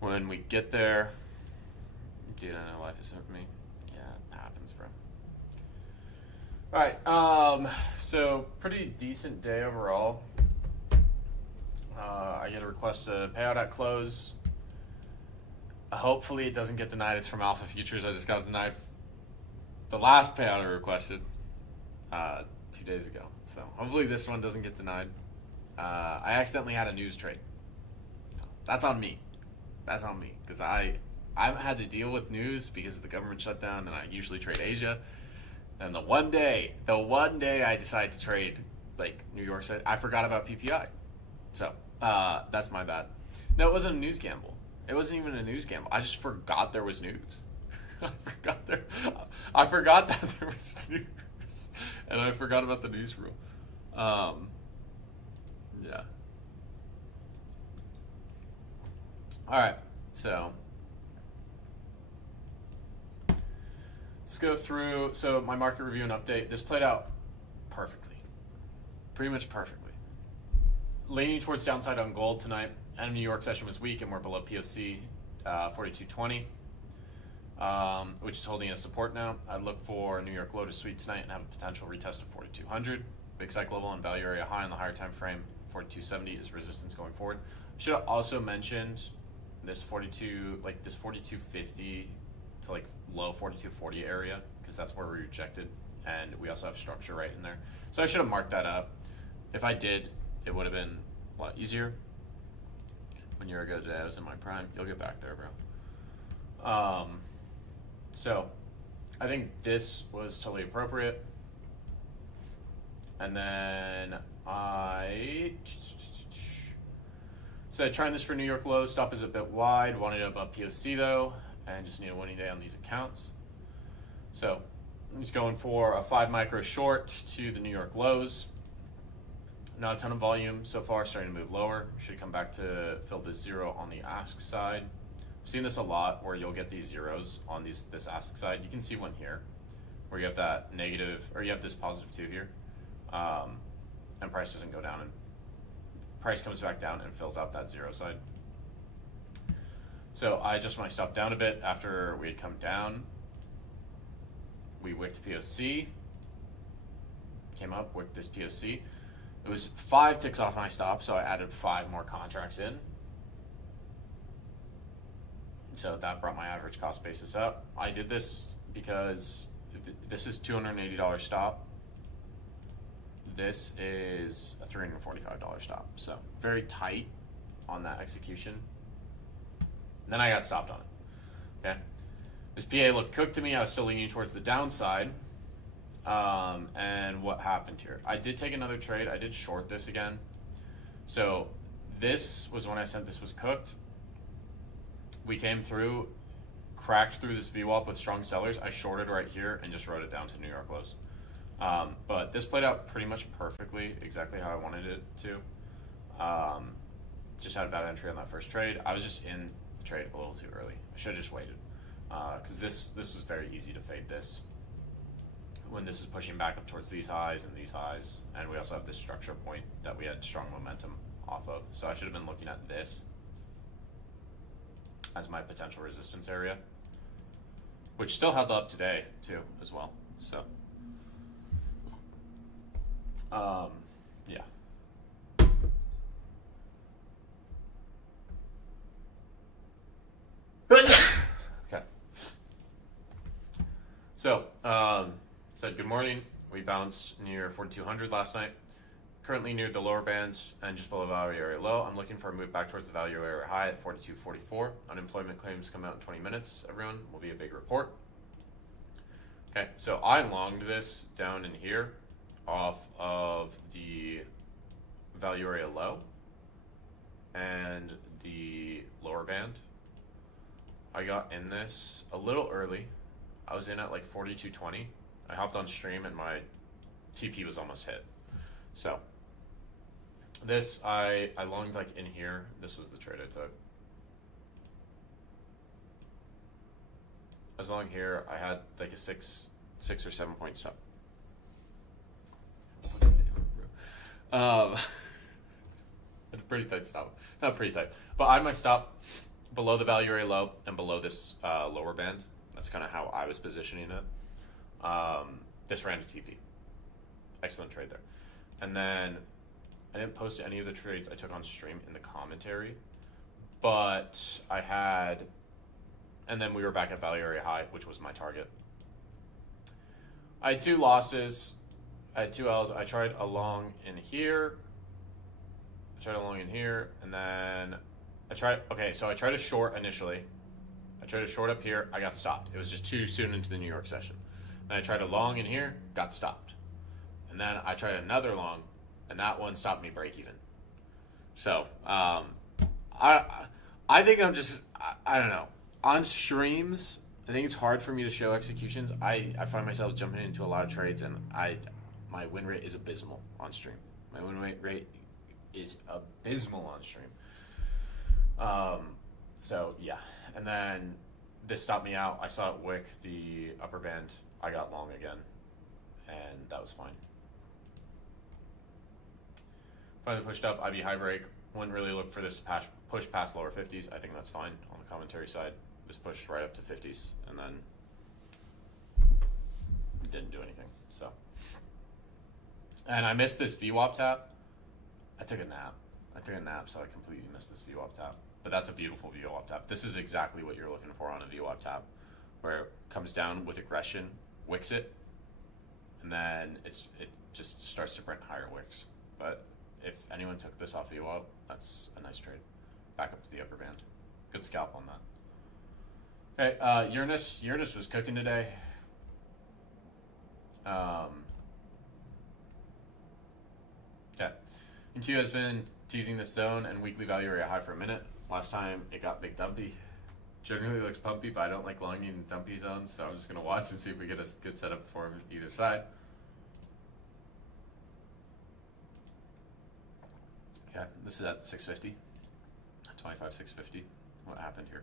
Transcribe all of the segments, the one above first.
when we get there. Dude, I know life is with me. Yeah, it happens, bro. All right. So pretty decent day overall. I get a request to pay out at close. Hopefully it doesn't get denied. It's from Alpha Futures. I just got denied the last payout I requested 2 days ago. So hopefully this one doesn't get denied. I accidentally had a news trade. That's on me. That's on me because I haven't had to deal with news because of the government shutdown, and I usually trade Asia. And the one day I decided to trade like New York said, I forgot about PPI. So that's my bad. No, it wasn't a news gamble. It wasn't even a news gamble. I just forgot there was news. I forgot that there was news, and I forgot about the newsroom. Yeah. All right. So let's go through. So my market review and update. This played out perfectly, pretty much perfectly. Leaning towards downside on gold tonight. End of New York session was weak, and we're below POC 4220, which is holding as support now. I'd look for New York low to sweep tonight and have a potential retest of 4200. Big cycle level and value area high on the higher time frame. 4270 is resistance going forward. Should have also mentioned this 4250 to like low 4240 area because that's where we rejected, and we also have structure right in there. So I should have marked that up. If I did, it would have been a lot easier. 1 year ago today, I was in my prime. You'll get back there, bro. So I think this was totally appropriate. And then I said trying this for New York low. Stop is a bit wide. Wanted it above POC though, and just need a winning day on these accounts. So I'm just going for a 5 micro short to the New York lows. Not a ton of volume so far, starting to move lower. Should come back to fill this zero on the ask side. I've seen this a lot where you'll get these zeros on this ask side. You can see one here where you have that negative, or you have this positive 2 here. And price doesn't go down, and price comes back down and fills out that zero side. So I just, when I stopped down a bit after we had come down, we wicked POC, came up, wicked this POC. It was 5 ticks off my stop, so I added 5 more contracts in. So that brought my average cost basis up. I did this because this is $280 stop. This is a $345 stop. So very tight on that execution. And then I got stopped on it. Okay. This PA looked cooked to me. I was still leaning towards the downside. And what happened here? I did take another trade. I did short this again. So this was when I said this was cooked. We came through, cracked through this VWAP with strong sellers. I shorted right here and just wrote it down to New York lows. But this played out pretty much perfectly, exactly how I wanted it to. Just had a bad entry on that first trade. I was just in the trade a little too early. I should have just waited because this was very easy to fade this when this is pushing back up towards these highs, and we also have this structure point that we had strong momentum off of. So I should have been looking at this as my potential resistance area, which still held up today too as well. So yeah. Okay. So said good morning. We bounced near 4200 last night. Currently near the lower band and just below value area low. I'm looking for a move back towards the value area high at 4244. Unemployment claims come out in 20 minutes. Everyone, will be a big report. Okay, so I longed this down in here off of the value area low and the lower band. I got in this a little early. I was in at like 4220. I hopped on stream and my TP was almost hit. So this, I longed like in here. This was the trade I took. As long here, I had like a six or 7 point stop. A pretty tight stop. Not pretty tight, but I had my stop below the value area low and below this lower band. That's kind of how I was positioning it. This ran to TP. Excellent trade there. And then I didn't post any of the trades I took on stream in the commentary, but I had, and then we were back at value area high, which was my target. I had 2 losses. I had 2 L's. I tried a long in here. And then I tried a short initially. I tried a short up here. I got stopped. It was just too soon into the New York session. Then I tried a long in here, got stopped. And then I tried another long, and that one stopped me break even. So, I think I'm just, I don't know. On streams, I think it's hard for me to show executions. I find myself jumping into a lot of trades, and my win rate is abysmal on stream. My win rate is abysmal on stream. So yeah, and then this stopped me out. I saw it wick the upper band. I got long again, and that was fine. Finally pushed up IB high break. Wouldn't really look for this to push past lower 50s. I think that's fine on the commentary side. This pushed right up to 50s, and then it didn't do anything. So, and I missed this VWAP tap. I took a nap, so I completely missed this VWAP tap. But that's a beautiful VWAP tap. This is exactly what you're looking for on a VWAP tap, where it comes down with aggression, wicks it, and then it just starts to print higher wicks. But if anyone took this off VWAP, that's a nice trade. Back up to the upper band. Good scalp on that. Okay, Uranus was cooking today. Yeah. And Q has been teasing this zone and weekly value area high for a minute. Last time it got big dumpy. Generally looks pumpy, but I don't like longing in dumpy zones, so I'm just going to watch and see if we get a good setup for him either side. Okay, this is at 650. 25,650. What happened here?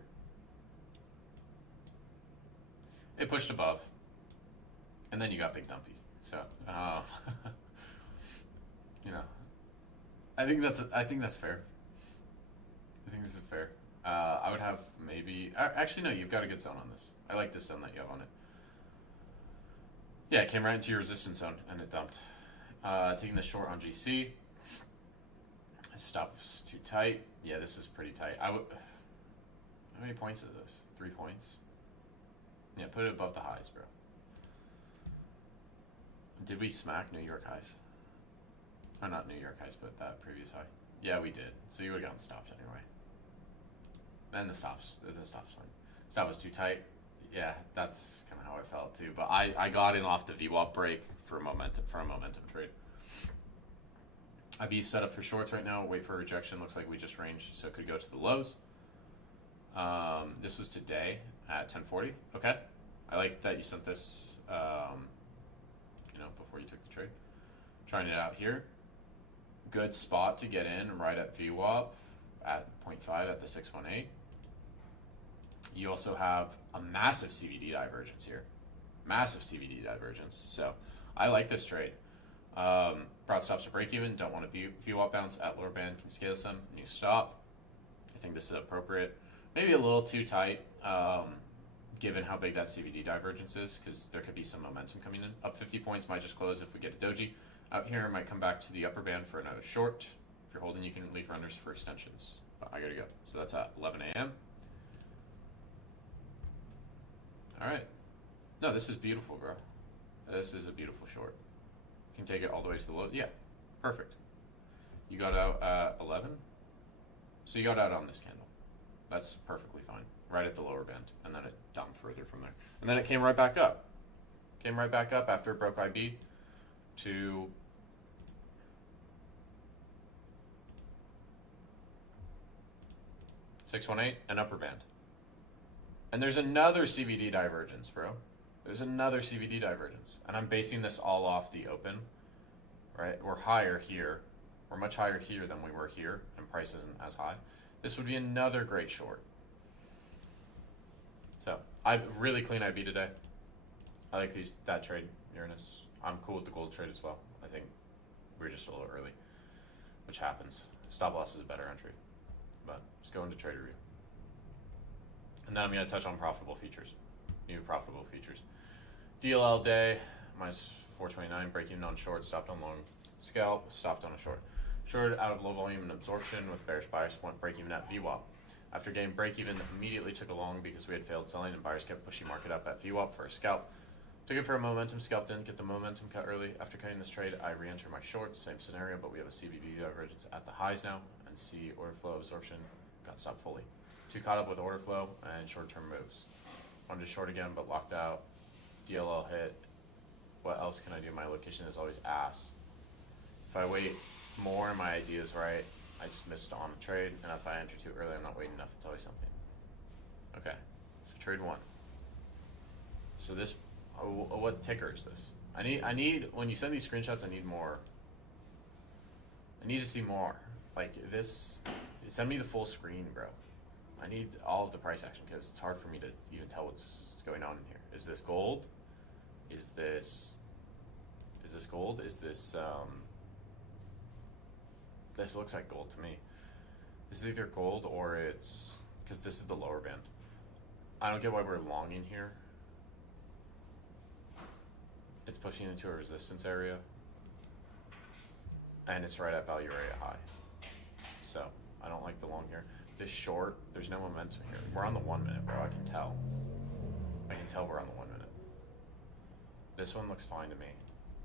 It pushed above, and then you got big dumpy. So, you know, I think that's fair. I think this is fair. I would have maybe actually no. You've got a good zone on this. I like this zone that you have on it. Yeah, it came right into your resistance zone and it dumped. Taking the short on GC. Stop's too tight. Yeah, this is pretty tight. How many points is this? 3 points. Yeah, put it above the highs, bro. Did we smack New York highs? Oh, not New York highs, but that previous high. Yeah, we did. So you would have gotten stopped anyway. Then the stop's fine. Stop was too tight. Yeah, that's kind of how I felt too. But I got in off the VWAP break for a momentum trade. IB set up for shorts right now. Wait for rejection. Looks like we just ranged, so it could go to the lows. This was today at 10:40. Okay, I like that you sent this. Before you took the trade. Trying it out here. Good spot to get in right at VWAP at 0.5 at the 618. You also have a massive CVD divergence here. Massive CVD divergence. So I like this trade. Broad stops to break even. Don't want a VWAP bounce at lower band. Can scale some. New stop. I think this is appropriate. Maybe a little too tight, given how big that CVD divergence is, because there could be some momentum coming in. Up 50 points might just close if we get a doji. Out here, might come back to the upper band for another short. If you're holding, you can leave runners for extensions. But I gotta go. So that's at 11 a.m. All right. No, this is beautiful, bro. This is a beautiful short. You can take it all the way to the low. Yeah, perfect. You got out at 11. So you got out on this candle. That's perfectly fine. Right at the lower band. And then it dumped further from there. And then it came right back up. Came right back up after it broke IB to $618 and upper band. And there's another CVD divergence, bro. There's another CVD divergence. And I'm basing this all off the open, right? We're higher here. We're much higher here than we were here, and price isn't as high. This would be another great short. So, I really clean IB today. I like that trade, Uranus. I'm cool with the gold trade as well. I think we're just a little early, which happens. Stop loss is a better entry. But let's go into trade review. And then I'm going to touch on profitable features, new profitable features. DLL day, minus 429, break even on short, stopped on long scalp, stopped on a short. Shorted out of low volume and absorption with bearish bias, went break even at VWAP. After getting break even, immediately took a long because we had failed selling and buyers kept pushing market up at VWAP for a scalp. Took it for a momentum scalp, didn't get the momentum cut early. After cutting this trade, I re-enter my shorts, same scenario, but we have a CBV divergence at the highs now, and see order flow absorption got stopped fully. Too caught up with order flow and short-term moves. Wanted to short again, but locked out. DLL hit. What else can I do? My location is always ass. If I wait more and my idea is right, I just missed on a trade, and if I enter too early, I'm not waiting enough. It's always something. Okay, so trade one. So this, what ticker is this? I need when you send these screenshots, I need more. I need to see more. Like this, send me the full screen, bro. I need all of the price action because it's hard for me to even tell what's going on in here. Is this gold? Is this gold? Is this this looks like gold to me. This is either gold or it's, because this is the lower band. I don't get why we're longing here. It's pushing into a resistance area. And it's right at value area high. So, I don't like the long here. This short, there's no momentum here. We're on the 1 minute, bro, I can tell. I can tell we're on the 1 minute. This one looks fine to me.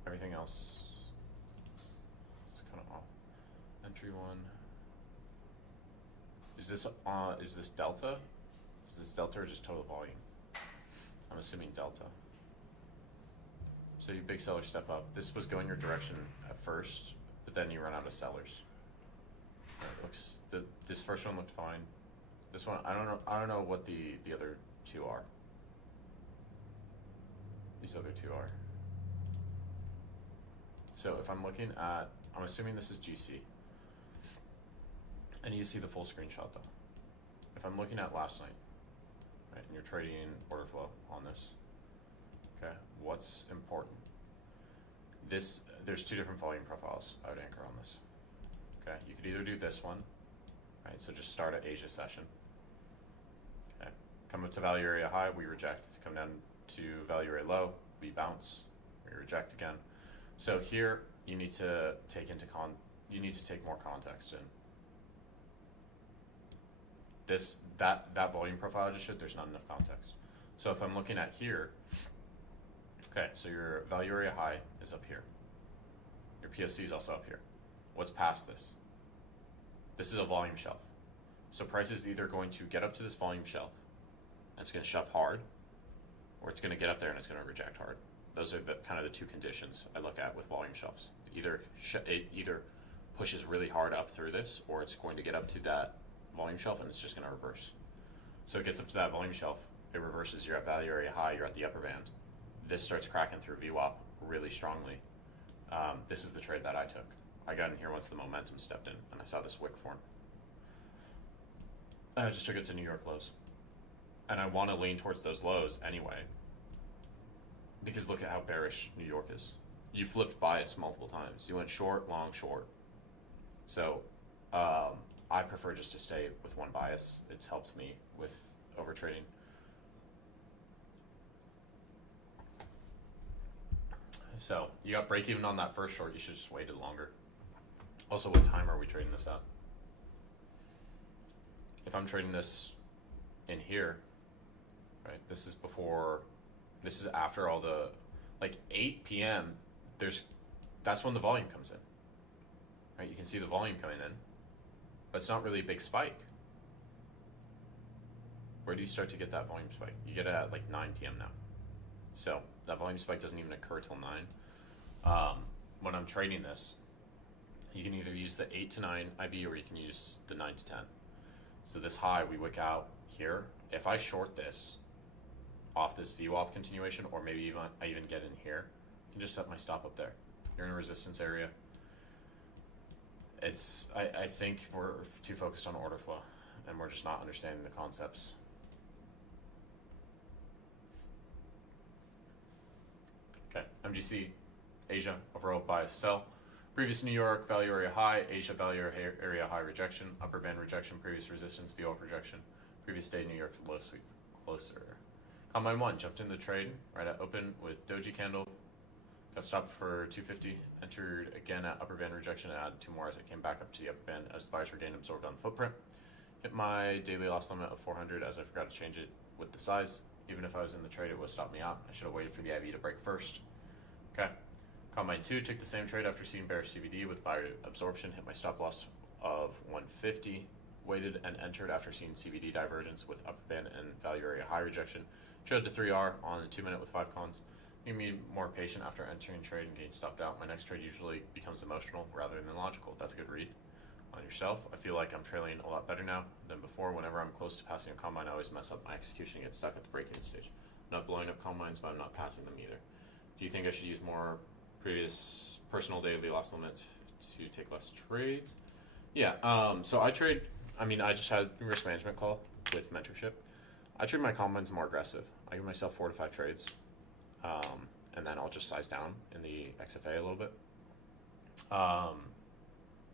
Everything else is kind of off. Entry one. Is this delta? Is this delta or just total volume? I'm assuming delta. So you big sellers step up. This was going your direction at first, but then you run out of sellers. It looks, this first one looked fine. This one, I don't know what the other two are. These other two are. So if I'm looking at, I'm assuming this is GC. I need to see the full screenshot though. If I'm looking at last night, right, and you're trading order flow on this, okay, what's important? There's two different volume profiles I would anchor on this. Okay, you could either do this one, right, so just start at Asia session. Okay, come up to value area high, we reject. Come down to value area low, we bounce, we reject again. So here you need to take more context in. That volume profile I just showed, there's not enough context. So if I'm looking at here, okay, so your value area high is up here. Your PSC is also up here. What's past this? This is a volume shelf. So price is either going to get up to this volume shelf and it's going to shove hard, or it's going to get up there and it's going to reject hard. Those are the kind of the two conditions I look at with volume shelves. It either pushes really hard up through this, or it's going to get up to that volume shelf and it's just going to reverse. So it gets up to that volume shelf, it reverses, you're at value area high, you're at the upper band. This starts cracking through VWAP really strongly. This is the trade that I took. I got in here once the momentum stepped in and I saw this wick form. I just took it to New York lows. And I want to lean towards those lows anyway, because look at how bearish New York is. You flipped bias multiple times. You went short, long, short. So I prefer just to stay with one bias. It's helped me with overtrading. So you got break even on that first short. You should just wait it longer. Also, what time are we trading this at? If I'm trading this in here, right? This is after all the, like 8 p.m. That's when the volume comes in, right? You can see the volume coming in, but it's not really a big spike. Where do you start to get that volume spike? You get it at like 9 p.m. now. So that volume spike doesn't even occur till 9. When I'm trading this, you can either use the 8 to 9 IB or you can use the 9 to 10. So this high we wick out here. If I short this off this VWAP continuation, or maybe I even get in here, I can just set my stop up there. You're in a resistance area. I think we're too focused on order flow and we're just not understanding the concepts. Okay, MGC, Asia, overall bias sell. Previous New York value area high, Asia value area high rejection, upper band rejection, previous resistance, VWAP rejection, Previous day, New York's low sweep closer. Combine 1, jumped in the trade right at open with doji candle. Got stopped for 250, entered again at upper band rejection and added 2 more as it came back up to the upper band as the buyers regained absorbed on the footprint. Hit my daily loss limit of 400 as I forgot to change it with the size. Even if I was in the trade, it would have stopped me out. I should have waited for the IV to break first. Okay. Combine 2, took the same trade after seeing bearish CVD with buyer absorption, hit my stop loss of 150, waited and entered after seeing CVD divergence with upper band and value area high rejection. Showed the 3R on the 2 minute with 5 cons. Make me more patient after entering trade and getting stopped out. My next trade usually becomes emotional rather than logical. That's a good read on yourself. I feel like I'm trailing a lot better now than before. Whenever I'm close to passing a combine, I always mess up my execution and get stuck at the break-in stage. I'm not blowing up combines, but I'm not passing them either. Do you think I should use more previous personal daily loss limit to take less trades? Yeah, so I trade, I just had a risk management call with mentorship. I trade my combines more aggressive. I give myself 4 to 5 trades, and then I'll just size down in the XFA a little bit.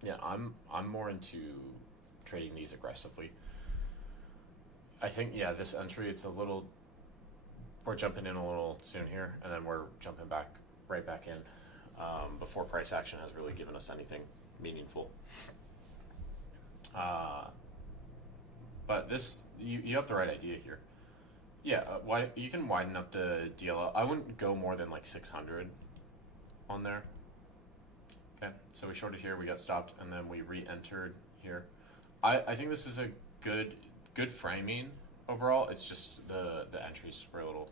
Yeah, I'm more into trading these aggressively. I think, yeah, this entry, it's a little, we're jumping in a little soon here, and then we're jumping right back in before price action has really given us anything meaningful. But this, you have the right idea here. Yeah, you can widen up the DLL. I wouldn't go more than like 600 on there. Okay, so we shorted here, we got stopped, and then we re-entered here. I think this is a good framing overall. It's just the entries were a little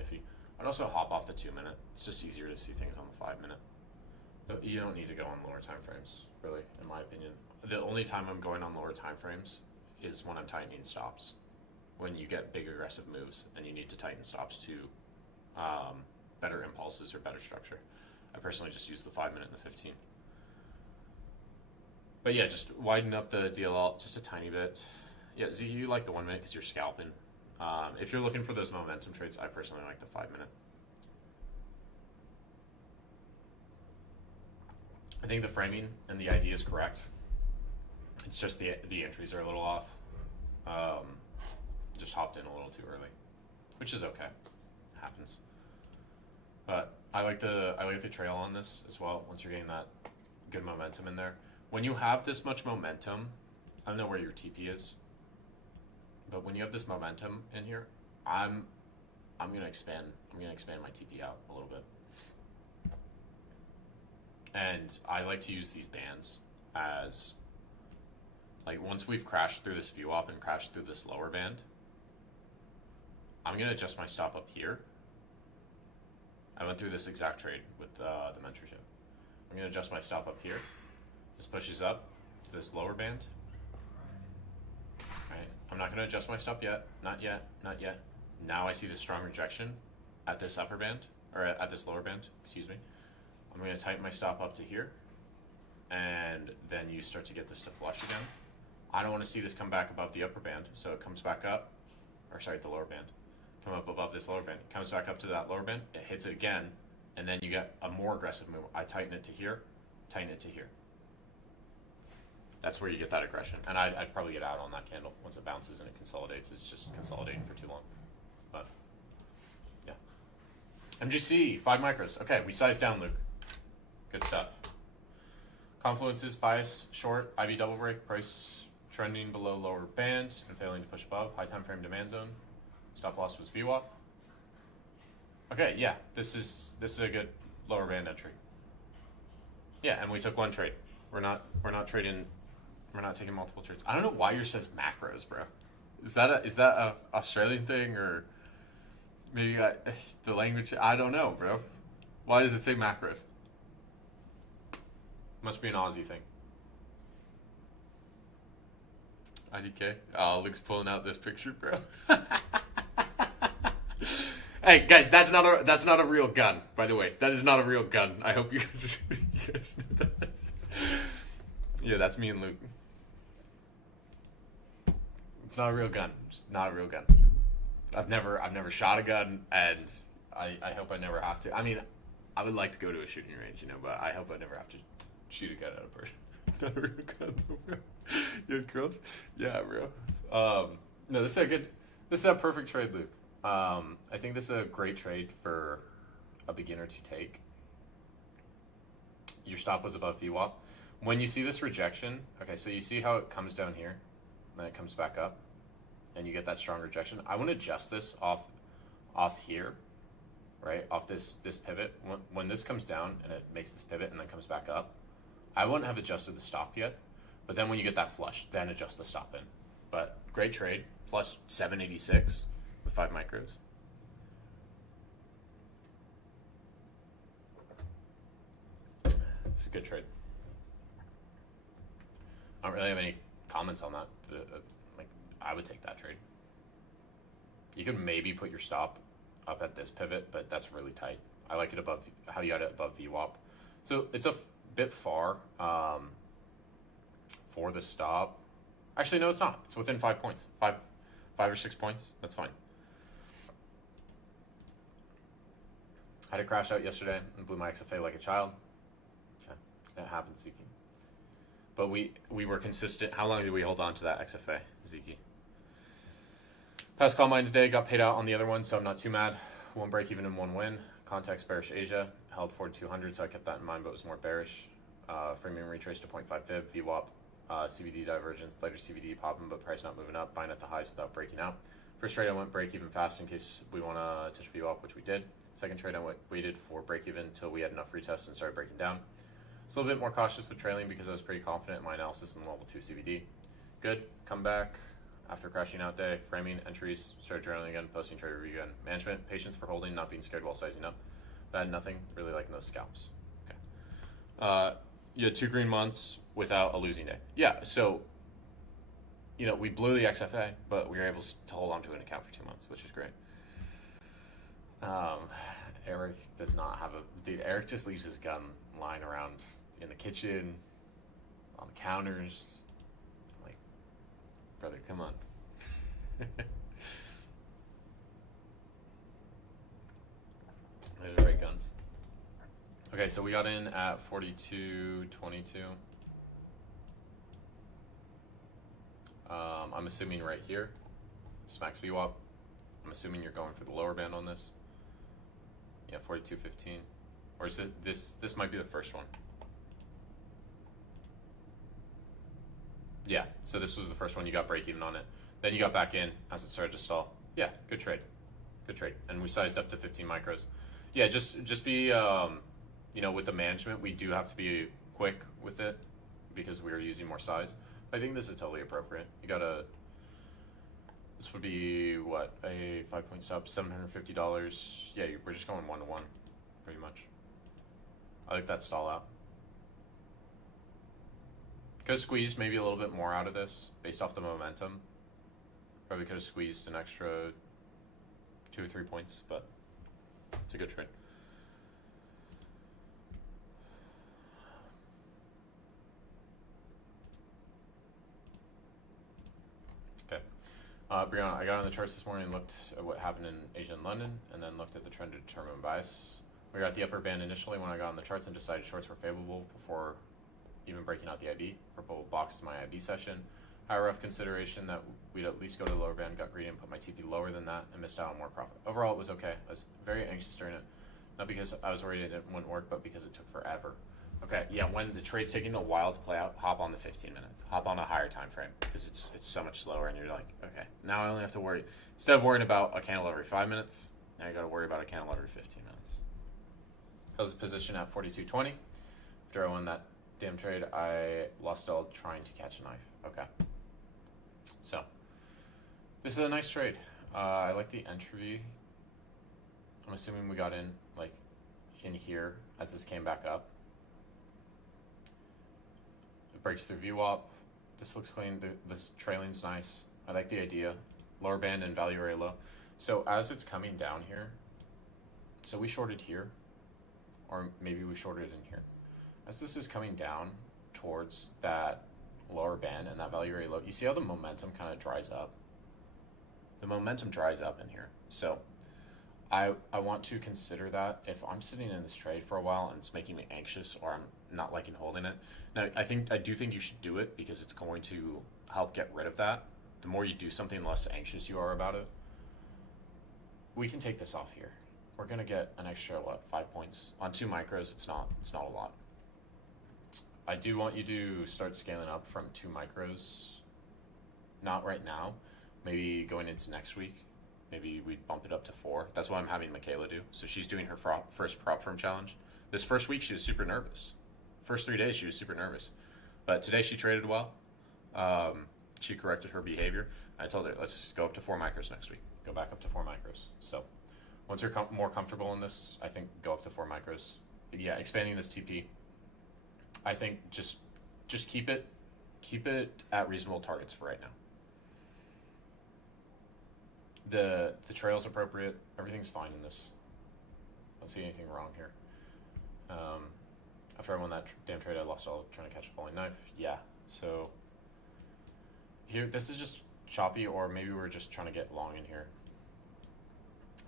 iffy. I'd also hop off the 2 minute. It's just easier to see things on the 5 minute. You don't need to go on lower time frames, really, in my opinion. The only time I'm going on lower time frames is when I'm tightening stops. When you get big aggressive moves and you need to tighten stops to better impulses or better structure. I personally just use the 5 minute and the 15. But yeah, just widen up the DLL just a tiny bit. Yeah, Z, you like the 1 minute because you're scalping. If you're looking for those momentum trades, I personally like the 5 minute. I think the framing and the idea is correct. It's just the entries are a little off. Just hopped in a little too early, which is okay. Happens. But I like the trail on this as well. Once you're getting that good momentum in there, when you have this much momentum, I don't know where your TP is, but when you have this momentum in here, I'm gonna expand my TP out a little bit. And I like to use these bands as, like, once we've crashed through this VWAP and crashed through this lower band, I'm going to adjust my stop up here. I went through this exact trade with the mentorship. I'm going to adjust my stop up here. This pushes up to this lower band. Right. I'm not going to adjust my stop yet. Not yet. Not yet. Now I see the strong rejection at this upper band, or at this lower band, excuse me. I'm going to tighten my stop up to here, and then you start to get this to flush again. I don't want to see this come back above the upper band, so it comes back up, or sorry, the lower band. Come up above this lower band, comes back up to that lower band, it hits it again, and then you get a more aggressive move. I tighten it to here, tighten it to here. That's where you get that aggression, and I'd probably get out on that candle once it bounces and it consolidates. It's just consolidating for too long, but yeah. MGC, 5 micros. Okay, we sized down, Luke. Good stuff. Confluences, bias, short, IV double break, price trending below lower band and failing to push above. High time frame demand zone. Stop loss was VWAP. Okay, yeah, this is a good lower band entry. Yeah, and we took 1 trade. We're not taking multiple trades. I don't know why yours says macros, bro. Is that a Australian thing, or maybe the language? I don't know, bro. Why does it say macros? Must be an Aussie thing. IDK. Oh, Luke's pulling out this picture, bro. Hey guys, that's not a real gun, by the way. That is not a real gun. I hope you guys know that. Yeah, that's me and Luke. It's not a real gun. It's not a real gun. I've never shot a gun, and I hope I never have to. I mean, I would like to go to a shooting range, but I hope I never have to shoot a gun at a person. Not a real gun, though, bro. You had girls? Yeah, bro. No, this is a perfect trade, Luke. I think this is a great trade for a beginner to take. Your stop was above VWAP. When you see this rejection, okay, so you see how it comes down here, then it comes back up, and you get that strong rejection. I want to adjust this off here, right? Off this pivot. When this comes down and it makes this pivot and then comes back up, I wouldn't have adjusted the stop yet, but then when you get that flush, then adjust the stop in. But great trade, plus 786 with 5 micros. It's a good trade. I don't really have any comments on that. Like, I would take that trade. You could maybe put your stop up at this pivot, but that's really tight. I like it above how you had it above VWAP. So it's a bit far for the stop. Actually, no, it's not. It's within 5 points. Five or 6 points. That's fine. I had to crash out yesterday and blew my XFA like a child. Yeah, it happens, Ziki. But we were consistent. How long did we hold on to that XFA, Ziki? Past call mine today, got paid out on the other one, so I'm not too mad. 1 break even and 1 win. Context bearish Asia. Held 4200, so I kept that in mind, but was more bearish. Freemium retraced to 0.5 fib. VWAP. CVD divergence, later CVD popping, but price not moving up, buying at the highs without breaking out. First trade I went break even fast in case we want to touch VWAP, which we did. Second trade I waited for break even until we had enough retests and started breaking down. It's a little bit more cautious with trailing because I was pretty confident in my analysis in level 2 CVD. Good, come back after crashing out day, framing, entries, started journaling again, posting trade review again. Management, patience for holding, not being scared while sizing up. That nothing, really liking those scalps. Okay. You had 2 green months without a losing day. Yeah, so, we blew the XFA, but we were able to hold on to an account for 2 months, which is great. Eric does not have dude, Eric just leaves his gun lying around in the kitchen, on the counters. I'm like, brother, come on. There's the right guns. Okay, so we got in at 42.22. I'm assuming right here, smacks VWAP. I'm assuming you're going for the lower band on this. Yeah, 42.15. Or is it this might be the first one. Yeah, so this was the first one. You got break even on it. Then you got back in as it started to stall. Yeah, good trade. Good trade. And we sized up to 15 micros. Yeah, just be with the management, we do have to be quick with it because we're using more size. I think this is totally appropriate. This would be, what, a 5-point stop, $750. Yeah, we're just going 1-to-1, pretty much. I like that stall out. Could have squeezed maybe a little bit more out of this based off the momentum. Probably could have squeezed an extra 2 or 3 points, but it's a good trade. Brianna, I got on the charts this morning and looked at what happened in Asia and London, and then looked at the trend to determine bias. We got the upper band initially when I got on the charts and decided shorts were favorable before even breaking out the IB. Purple boxed my IB session. Higher rough consideration that we'd at least go to the lower band, got greedy and put my TP lower than that and missed out on more profit. Overall, it was okay. I was very anxious during it. Not because I was worried it wouldn't work, but because it took forever. Okay, yeah, when the trade's taking a while to play out, hop on the 15-minute. Hop on a higher time frame because it's so much slower and you're like, okay, now I only have to worry. Instead of worrying about a candle every 5 minutes, now you got to worry about a candle every 15 minutes. I was positioned at 42.20. After I won that damn trade, I lost all trying to catch a knife. Okay. So, this is a nice trade. I like the entry. I'm assuming we got in, in here as this came back up. Breaks through VWAP. This looks clean. This trailing's nice. I like the idea. Lower band and value area low. So as it's coming down here, so we shorted here, or maybe we shorted in here. As this is coming down towards that lower band and that value area low, you see how the momentum kind of dries up? The momentum dries up in here. So I want to consider that if I'm sitting in this trade for a while and it's making me anxious or I'm not liking holding it. Now, I do think you should do it because it's going to help get rid of that, the more you do something, the less anxious you are about it. We can take this off here. We're gonna get an extra 5 points on 2 micros. It's not a lot. I do want you to start scaling up from 2 micros. Not right now. Maybe going into next week. Maybe we'd bump it up to 4. That's what I'm having Michaela do. So she's doing her first prop firm challenge. This first week she was super nervous. First 3 days she was super nervous. But today she traded well. She corrected her behavior. I told her, let's go up to 4 micros next week. Go back up to 4 micros. So once you're more comfortable in this, I think go up to 4 micros. Yeah, expanding this TP. I think just keep it at reasonable targets for right now. The trail's appropriate. Everything's fine in this. I don't see anything wrong here. After I won that damn trade, I lost all trying to catch a falling knife. Yeah, so here, this is just choppy, or maybe we're just trying to get long in here.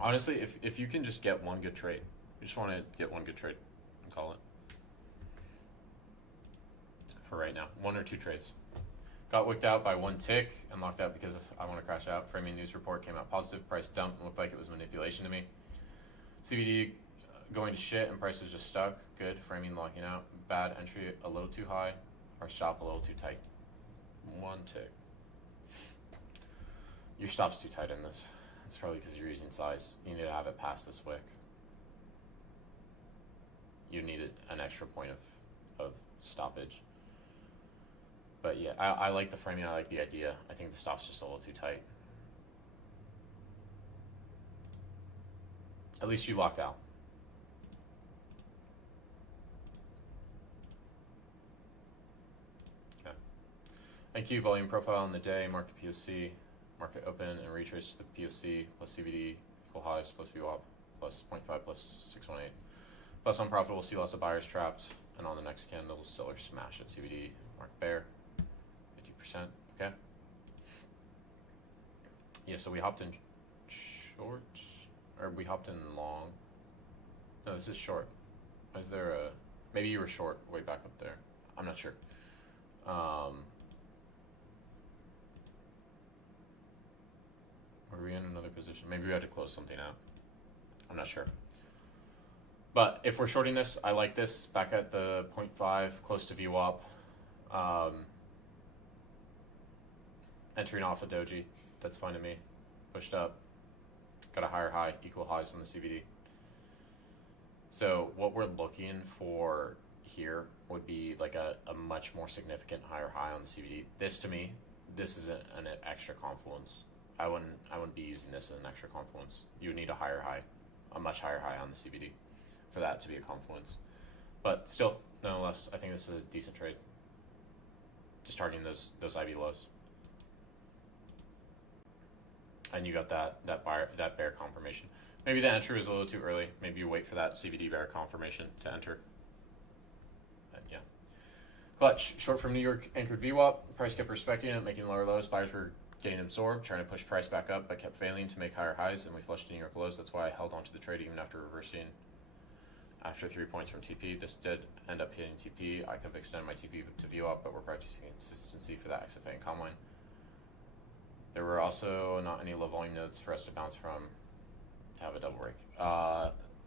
Honestly, if you can just get one good trade, you just want to get one good trade and call it. For right now, 1 or 2 trades. Got wicked out by 1 tick and locked out because I want to crash out. Framing news report came out positive. Price dumped and looked like it was manipulation to me. CBD going to shit and price was just stuck. Good. Framing locking out. Bad entry a little too high or stop a little too tight. 1 tick. Your stop's too tight in this. It's probably because you're using size. You need to have it past this wick. You need an extra point of stoppage. But yeah, I like the framing. I like the idea. I think the stop's just a little too tight. At least you locked out. Okay. IQ volume profile on the day. Mark the POC. Market open and retrace the POC plus CBD equal highs plus VWAP plus 0.5 plus 618. Plus unprofitable. See lots of buyers trapped. And on the next candle, seller smash at CBD. Mark bear. 50%. Okay. Yeah, so we hopped in short, or we hopped in long. No, this is short. Is there a, maybe you were short way back up there. I'm not sure. Were we in another position? Maybe we had to close something out. I'm not sure. But if we're shorting this, I like this. Back at the 0.5, close to VWAP. Entering off a doji, that's fine to me. Pushed up, got a higher high, equal highs on the CBD. So what we're looking for here would be like a much more significant higher high on the CBD. This to me, this is an extra confluence. I wouldn't be using this as an extra confluence. You would need a higher high, a much higher high on the CBD for that to be a confluence. But still, nonetheless, I think this is a decent trade. Just targeting those IB lows. And you got that bear confirmation. Maybe the entry was a little too early. Maybe you wait for that CBD bear confirmation to enter. But yeah. Clutch, short from New York anchored VWAP. Price kept respecting it, making lower lows. Buyers were getting absorbed, trying to push price back up, but kept failing to make higher highs, and we flushed to New York lows. That's why I held onto the trade even after reversing after 3 points from TP. This did end up hitting TP. I could have extended my TP to VWAP, but we're practicing consistency for that XFA and Combine. There were also not any low volume nodes for us to bounce from to have a double break.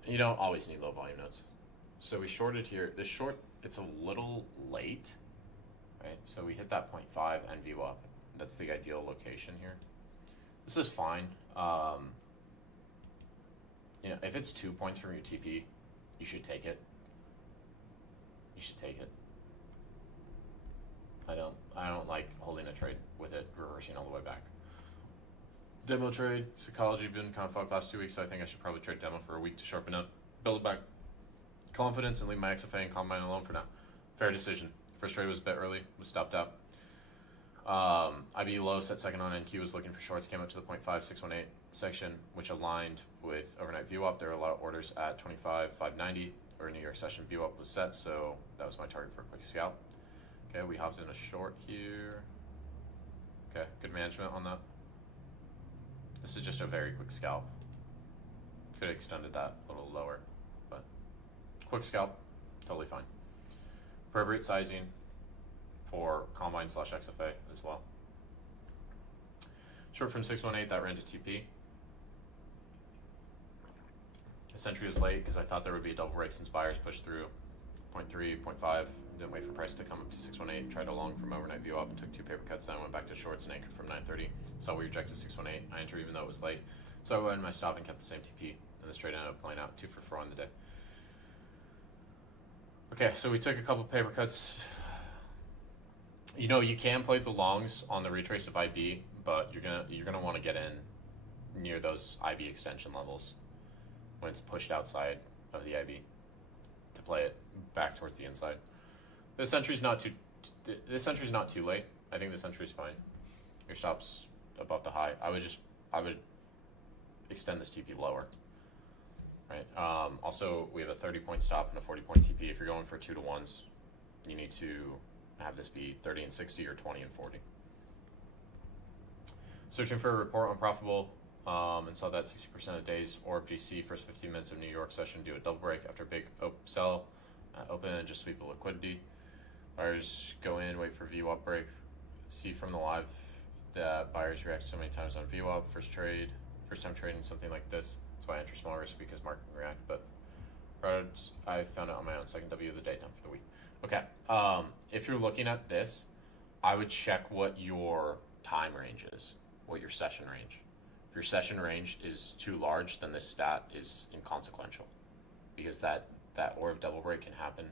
You don't always need low volume nodes. So we shorted here. This short, it's a little late, right? So we hit that 0.5 and VWAP. That's the ideal location here. This is fine. If it's 2 points from your TP, you should take it. You should take it. I don't like holding a trade with it reversing all the way back. Demo trade, psychology been kind of fucked last 2 weeks, so I think I should probably trade demo for a week to sharpen up, build back confidence, and leave my XFA and Combine alone for now. Fair decision. First trade was a bit early, was stopped out. IB low set second on NQ, was looking for shorts, came up to the 0.5618 section, which aligned with overnight VWAP. There were a lot of orders at 25,590, or New York session VWAP was set, so that was my target for a quick scalp. Okay, we hopped in a short here. Okay, good management on that. This is just a very quick scalp. Could have extended that a little lower, but quick scalp, totally fine. Appropriate sizing for Combine / XFA as well. Short from 618, that ran to TP. This entry was late because I thought there would be a double break since buyers pushed through 0.3, 0.5. Didn't wait for price to come up to 618. Tried a long from overnight view up and took 2 paper cuts. Then I went back to shorts and anchored from 930. Saw we rejected 618. I entered even though it was late. So I went in my stop and kept the same TP. And this trade ended up playing out 2 for 4 on the day. Okay, so we took a couple paper cuts. You know, you can play the longs on the retrace of IB, but you're gonna want to get in near those IB extension levels when it's pushed outside of the IB to play it back towards the inside. This entry's not too late. I think this entry's fine. Your stop's above the high. I would extend this TP lower. Right. Also, we have a 30-point stop and a 40-point TP. If you're going for 2 to 1s, you need to have this be 30 and 60 or 20 and 40. Searching for a report on profitable and saw that 60% of days Orb GC first 15 minutes of New York session do a double break after a big sell, open and just sweep the liquidity. Buyers go in, wait for VWAP break. See from the live that buyers react so many times on VWAP. First time trading something like this. That's why I enter small risk because market can react. But products, I found it on my own. Second W of the day, done for the week. Okay. If you're looking at this, I would check what your time range is, what your session range. If your session range is too large, then this stat is inconsequential because that orb double break can happen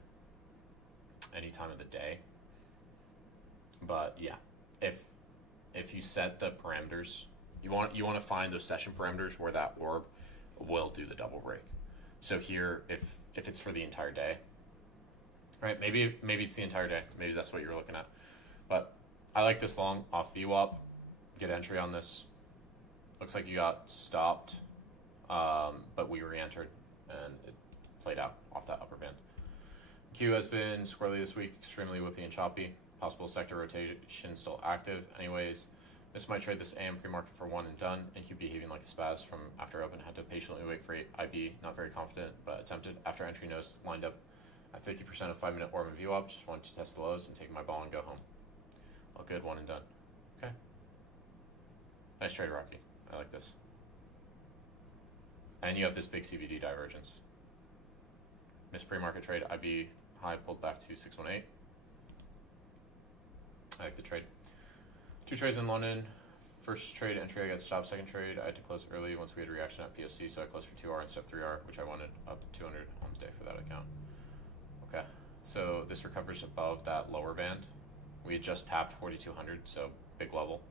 any time of the day. But yeah, if you set the parameters, you want to find those session parameters where that orb will do the double break. So here, if it's for the entire day, right? Maybe it's the entire day. Maybe that's what you're looking at. But I like this long off VWAP. Get entry on this. Looks like you got stopped, but we re-entered and it played out off that upper band. Q has been squirrely this week, extremely whippy and choppy. Possible sector rotation still active. Anyways, missed my trade this AM pre-market for one and done, and Q behaving like a spaz from after open. Had to patiently wait for IB, not very confident, but attempted. After entry notice, lined up at 50% of 5-minute orb and view up. Just wanted to test the lows and take my ball and go home. All good, one and done. Okay. Nice trade, Rocky. I like this. And you have this big CVD divergence. Missed pre-market trade, IB high pulled back to 618. I like the trade. 2 trades in London. First trade entry, I got stopped. Second trade, I had to close early once we had a reaction at POC, so I closed for 2R instead of 3R, which I wanted up 200 on the day for that account. Okay, so this recovers above that lower band. We had just tapped 4,200, so big level.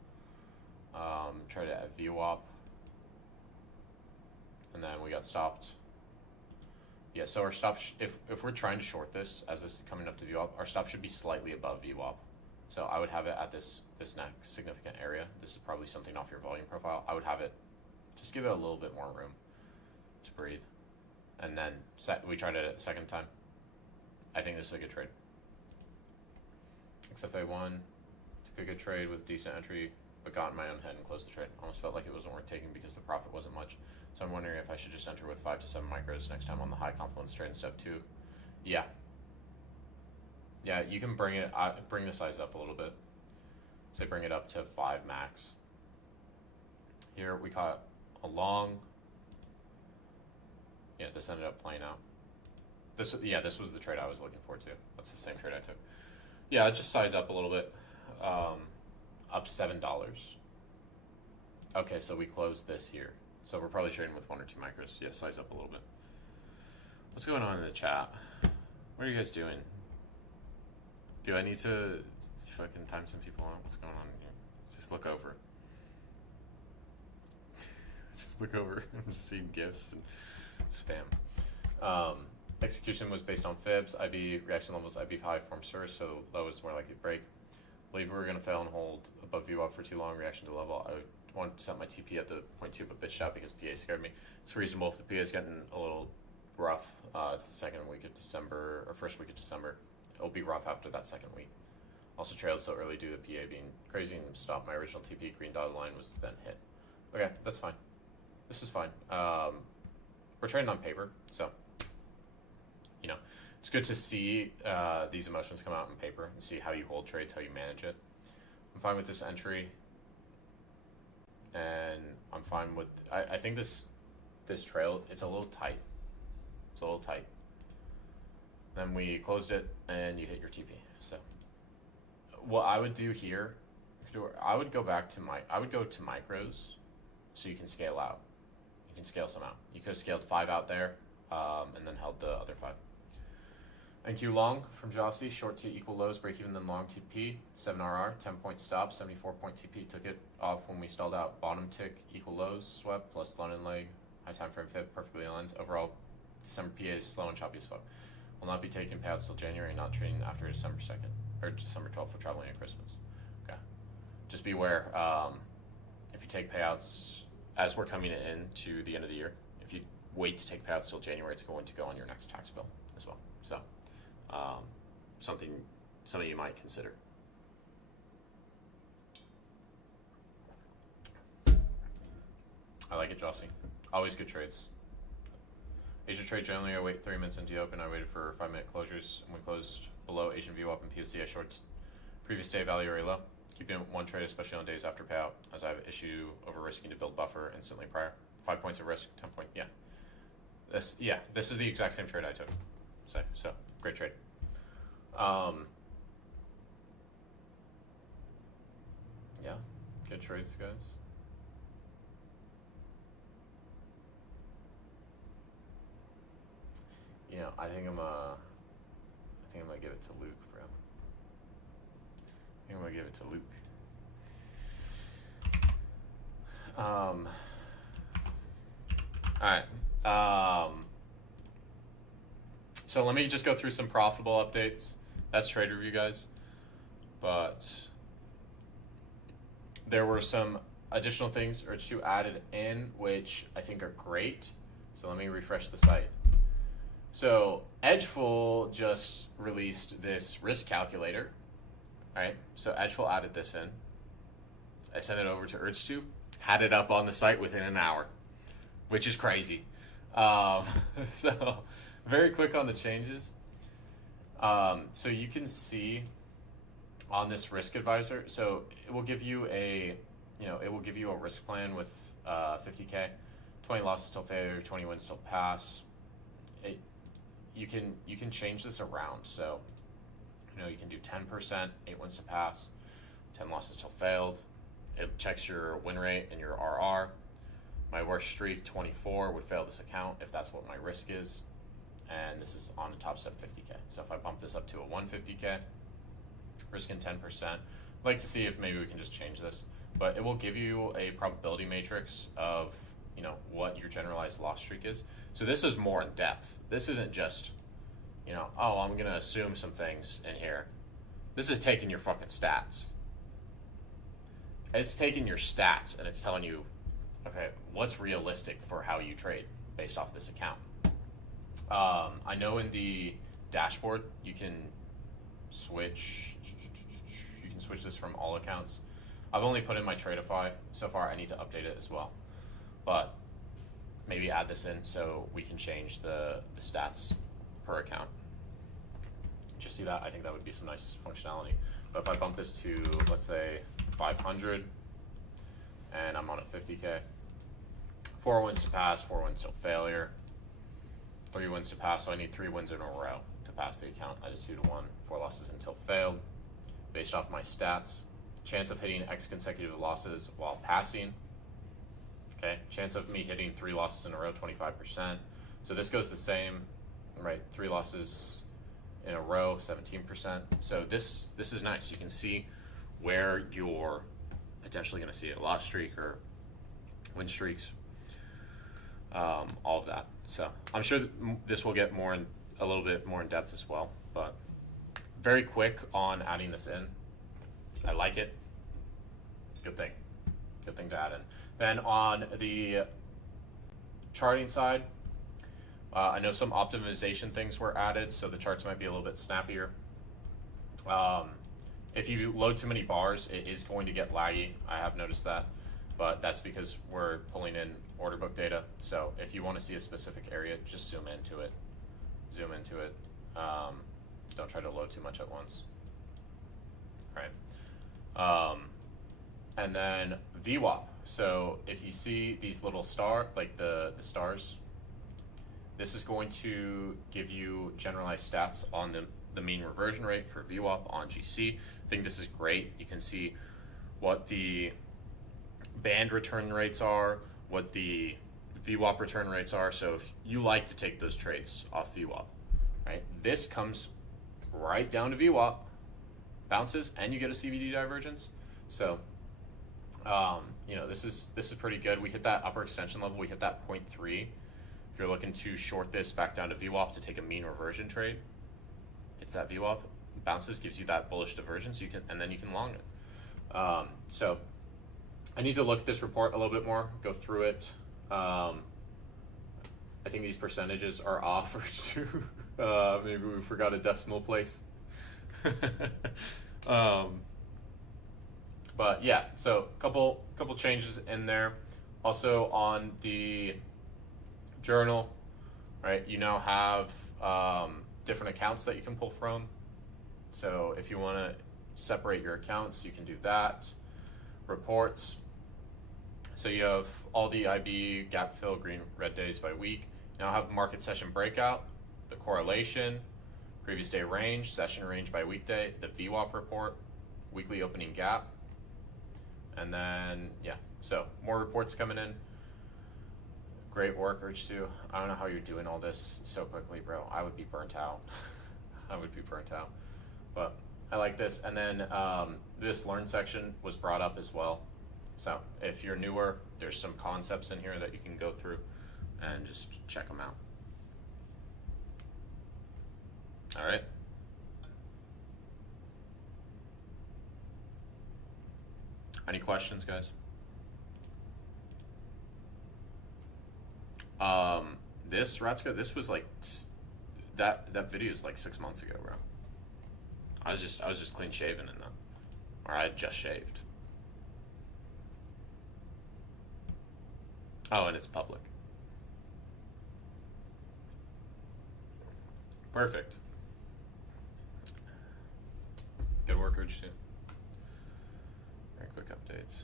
Tried to add VWAP, and then we got stopped. Yeah, so our stop, if we're trying to short this as this is coming up to VWAP, our stop should be slightly above VWAP. So I would have it at this next significant area. This is probably something off your volume profile. I would have it, just give it a little bit more room to breathe. And then we tried it a second time. I think this is a good trade. XFA1, took a good trade with decent entry, but got in my own head and closed the trade. Almost felt like it wasn't worth taking because the profit wasn't much. So I'm wondering if I should just enter with 5 to 7 micros next time on the high confluence trade instead of 2. Yeah. Yeah, you can bring the size up a little bit. Say bring it up to 5 max. Here we caught a long. Yeah, this ended up playing out. This was the trade I was looking for too. That's the same trade I took. Yeah, just size up a little bit. Up $7. Okay, so we closed this here. So we're probably trading with 1 or 2 micros. Yeah, size up a little bit. What's going on in the chat? What are you guys doing? Do I need to fucking time some people on? What's going on here? Just look over. Just look over. I'm just seeing gifs and spam. Execution was based on fibs. IB reaction levels. IB high form source, so low is more likely to break. Believe we were going to fail and hold above VWAP for too long. Reaction to level. I wanted to set my TP at the 0.2, but bitched out because PA scared me. It's reasonable if the PA is getting a little rough. It's the second week of December or first week of December. It'll be rough after that second week. Also trailed so early due to PA being crazy and stopped. My original TP green dotted line was then hit. Okay, that's fine. This is fine. We're trading on paper, so you know it's good to see these emotions come out in paper and see how you hold trades, how you manage it. I'm fine with this entry, fine with. I think this trail, it's a little tight. It's a little tight. Then we closed it, and you hit your TP. So what I would do here, I would go to micros, so you can scale out. You can scale some out. You could have scaled 5 out there, and then held the other 5. NQ long from Jossie, short T equal lows, break even, then long TP, 7 RR, 10 point stop, 74 point TP, took it off when we stalled out, bottom tick equal lows, swept, plus London leg, high time frame fib, perfectly aligned, overall December PA is slow and choppy as fuck. Will not be taking payouts till January, not trading after December 2nd, or December 12th for traveling at Christmas. Okay. Just beware, if you take payouts as we're coming in to the end of the year, if you wait to take payouts till January, it's going to go on your next tax bill as well. So, something you might consider. I like it, Jossie. Always good trades. Asia trade generally, I wait 3 minutes into the open. I waited for 5-minute closures. When closed below Asian VWAP and POC, I short previous day value area low. Keeping one trade, especially on days after payout, as I have issue over risking to build buffer instantly prior. 5 points of risk, 10 point, yeah. This is the exact same trade I took. So great trade. Yeah, good trades, guys. You know, I think I'm gonna give it to Luke, bro. I think I'm gonna give it to Luke. Alright. So let me just go through some profitable updates. That's trade review, guys. But there were some additional things Urge2 added in, which I think are great. So let me refresh the site. So Edgeful just released this risk calculator. All right, so Edgeful added this in. I sent it over to Urge2, had it up on the site within an hour, which is crazy. So very quick on the changes. So you can see on this risk advisor, so it will give you a risk plan with 50K, 20 losses till failure, 20 wins till pass. You can change this around. So, you can do 10%, 8 wins to pass, 10 losses till failed. It checks your win rate and your RR. My worst streak, 24, would fail this account if that's what my risk is. And this is on the top step 50K. So if I bump this up to a 150K, risking 10%, I'd like to see if maybe we can just change this. But it will give you a probability matrix of, what your generalized loss streak is. So this is more in depth. This isn't just, I'm going to assume some things in here. This is taking your fucking stats. It's taking your stats and it's telling you, okay, what's realistic for how you trade based off this account. I know in the dashboard you can switch this from all accounts. I've only put in my Tradeify so far. I need to update it as well, but maybe add this in so we can change the stats per account. Just see that? I think that would be some nice functionality. But if I bump this to, let's say, 500 and I'm on a 50K, 4 wins to pass, 4 wins till failure, 3 wins to pass, so I need 3 wins in a row to pass the account. I did 2 to 1, 4 losses until failed. Based off my stats, chance of hitting X consecutive losses while passing. Okay, chance of me hitting 3 losses in a row, 25%. So this goes the same, right? 3 losses in a row, 17%. So this is nice. You can see where you're potentially going to see a loss streak or win streaks, all of that. So I'm sure this will get a little bit more in depth as well, but very quick on adding this in. I like it. Good thing to add in. Then on the charting side, I know some optimization things were added, so the charts might be a little bit snappier. If you load too many bars, it is going to get laggy. I have noticed that, but that's because we're pulling in order book data. So if you want to see a specific area, just zoom into it. Don't try to load too much at once. All right. And then VWAP. So if you see these little like the stars, this is going to give you generalized stats on the mean reversion rate for VWAP on GC. I think this is great. You can see what the band return rates are, what the VWAP return rates are. So if you like to take those trades off VWAP, right? This comes right down to VWAP, bounces, and you get a CVD divergence. So, you know, this is pretty good. We hit that upper extension level. We hit that 0.3. If you're looking to short this back down to VWAP to take a mean reversion trade, it's that VWAP bounces, gives you that bullish divergence. And then you can long it. So I need to look at this report a little bit more, go through it. I think these percentages are off or too. Maybe we forgot a decimal place. But yeah, so couple changes in there. Also on the journal, right? You now have different accounts that you can pull from. So if you want to separate your accounts, you can do that. Reports. So you have all the IB, gap fill, green, red days by week. You now have market session breakout, the correlation, previous day range, session range by weekday, the VWAP report, weekly opening gap, and then, yeah, so more reports coming in. Great work, Urge2. I don't know how you're doing all this so quickly, bro. I would be burnt out. I would be burnt out. But I like this. And then this learn section was brought up as well. So if you're newer, there's some concepts in here that you can go through and just check them out. All right. Any questions, guys? This Ratska, this was like that video is like 6 months ago, bro. I was just clean shaven in them, or I had just shaved. Oh, and it's public. Perfect. Good work, Urge2. Very quick updates.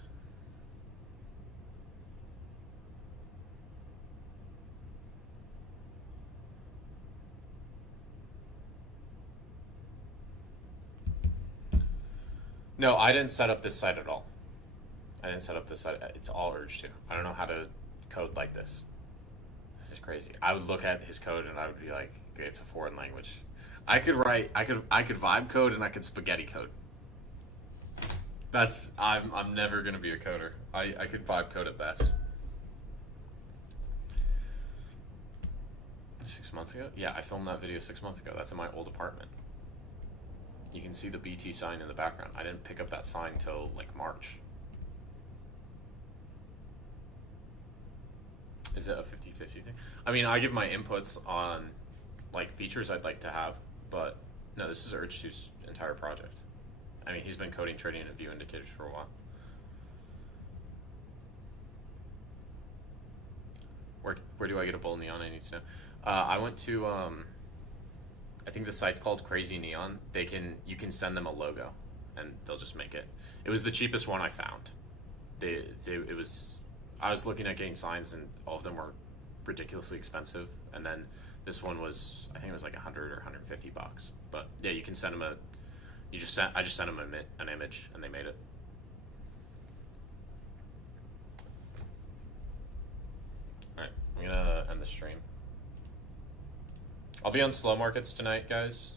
No, I didn't set up this site at all. I didn't set up this site. It's all Urge2. I don't know how to code like this. This is crazy. I would look at his code and I would be like, okay, it's a foreign language. I could vibe code and I could spaghetti code. I'm never gonna be a coder. I could vibe code at best. 6 months ago? Yeah, I filmed that video 6 months ago. That's in my old apartment. You can see the BT sign in the background. I didn't pick up that sign till like March. Is it a 50-50 thing? I mean, I give my inputs on like features I'd like to have, but no, this is Urge2's entire project. I mean, he's been coding, trading, and view indicators for a while. Where do I get a bull neon? I need to know. I went to I think the site's called Crazy Neon. You can send them a logo, and they'll just make it. It was the cheapest one I found. I was looking at getting signs, and all of them were ridiculously expensive. And then this one was, I think it was like $100 or $150. But yeah, you can send them I just sent them an image, and they made it. All right, I'm gonna end the stream. I'll be on slow markets tonight, guys.